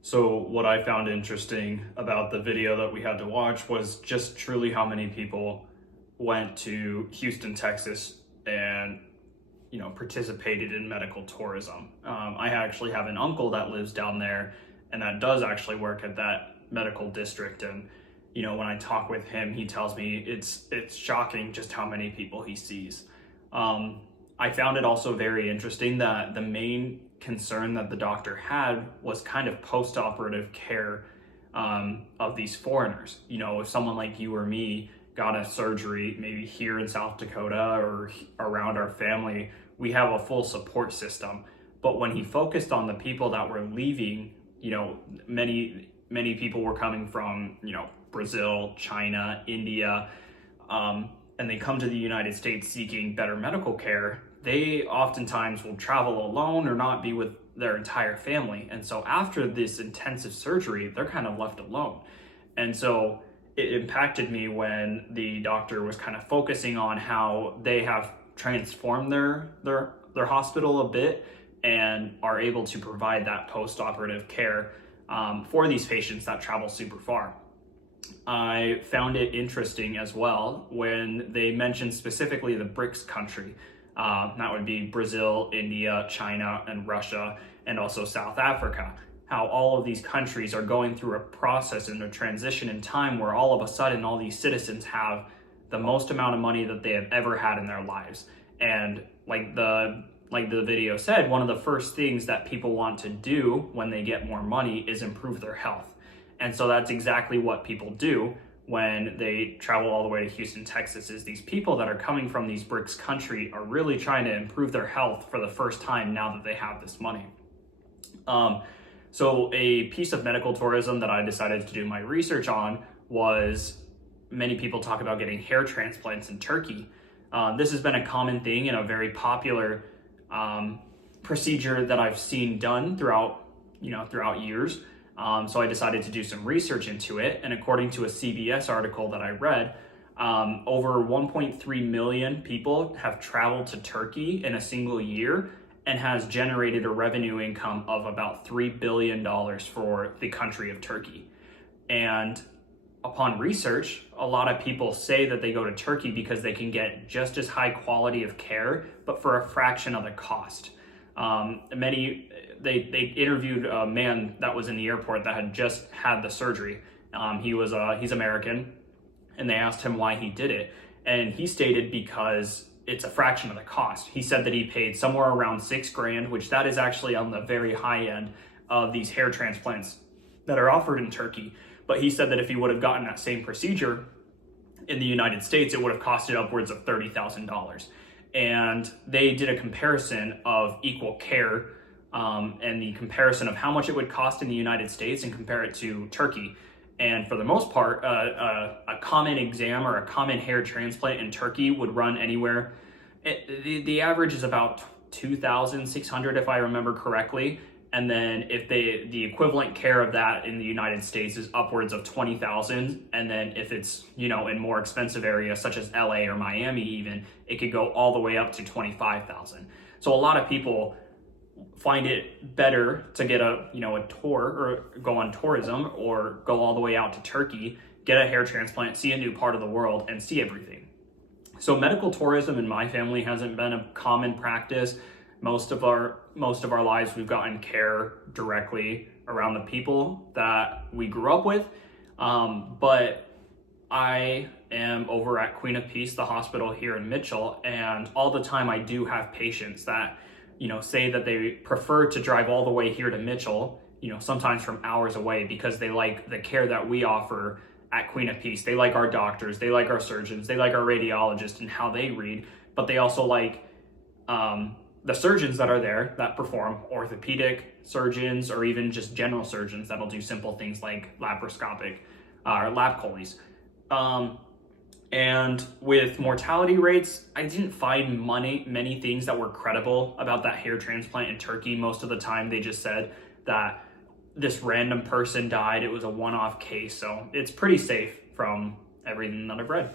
So what I found interesting about the video that we had to watch was just truly how many people went to Houston, Texas and participated in medical tourism. I actually have an uncle that lives down there and that does actually work at that medical district. And when I talk with him, he tells me it's shocking just how many people he sees. I found it also very interesting that the main concern that the doctor had was kind of post-operative care of these foreigners. If someone like you or me got a surgery, maybe here in South Dakota or around our family, we have a full support system. But when he focused on the people that were leaving, many people were coming from, Brazil, China, India, and they come to the United States seeking better medical care. They oftentimes will travel alone or not be with their entire family. And so after this intensive surgery, they're kind of left alone. And so it impacted me when the doctor was kind of focusing on how they have transformed their hospital a bit and are able to provide that post-operative care for these patients that travel super far. I found it interesting as well when they mentioned specifically the BRICS country. That would be Brazil, India, China, and Russia, and also South Africa. How all of these countries are going through a process and a transition in time where all of a sudden all these citizens have the most amount of money that they have ever had in their lives. And like the video said, one of the first things that people want to do when they get more money is improve their health. And so that's exactly what people do when they travel all the way to Houston, Texas, is these people that are coming from these BRICS country are really trying to improve their health for the first time now that they have this money. So a piece of medical tourism that I decided to do my research on was many people talk about getting hair transplants in Turkey. This has been a common thing and a very popular procedure that I've seen done throughout years. So I decided to do some research into it. And according to a CBS article that I read, over 1.3 million people have traveled to Turkey in a single year and has generated a revenue income of about $3 billion for the country of Turkey. And upon research, a lot of people say that they go to Turkey because they can get just as high quality of care, but for a fraction of the cost. They interviewed a man that was in the airport that had just had the surgery. He's American, and they asked him why he did it. And he stated because it's a fraction of the cost. He said that he paid somewhere around $6,000, which that is actually on the very high end of these hair transplants that are offered in Turkey. But he said that if he would have gotten that same procedure in the United States, it would have costed upwards of $30,000. And they did a comparison of equal care and the comparison of how much it would cost in the United States and compare it to Turkey. And for the most part, a common exam or a common hair transplant in Turkey would run anywhere. The average is about $2,600 if I remember correctly. And then if the equivalent care of that in the United States is upwards of $20,000. And then if it's, in more expensive areas such as LA or Miami even, it could go all the way up to $25,000. So a lot of people find it better to get a tour or go on tourism or go all the way out to Turkey, get a hair transplant, see a new part of the world and see everything. So medical tourism in my family hasn't been a common practice. Most of our lives we've gotten care directly around the people that we grew up with. But I am over at Queen of Peace, the hospital here in Mitchell, and all the time I do have patients that say that they prefer to drive all the way here to Mitchell, sometimes from hours away, because they like the care that we offer at Queen of Peace. They like our doctors, they like our surgeons, they like our radiologists and how they read, but they also like the surgeons that are there that perform, orthopedic surgeons or even just general surgeons that'll do simple things like laparoscopic or lap choles. And with mortality rates, I didn't find many things that were credible about that hair transplant in Turkey. Most of the time they just said that this random person died. It was a one-off case. So it's pretty safe from everything that I've read.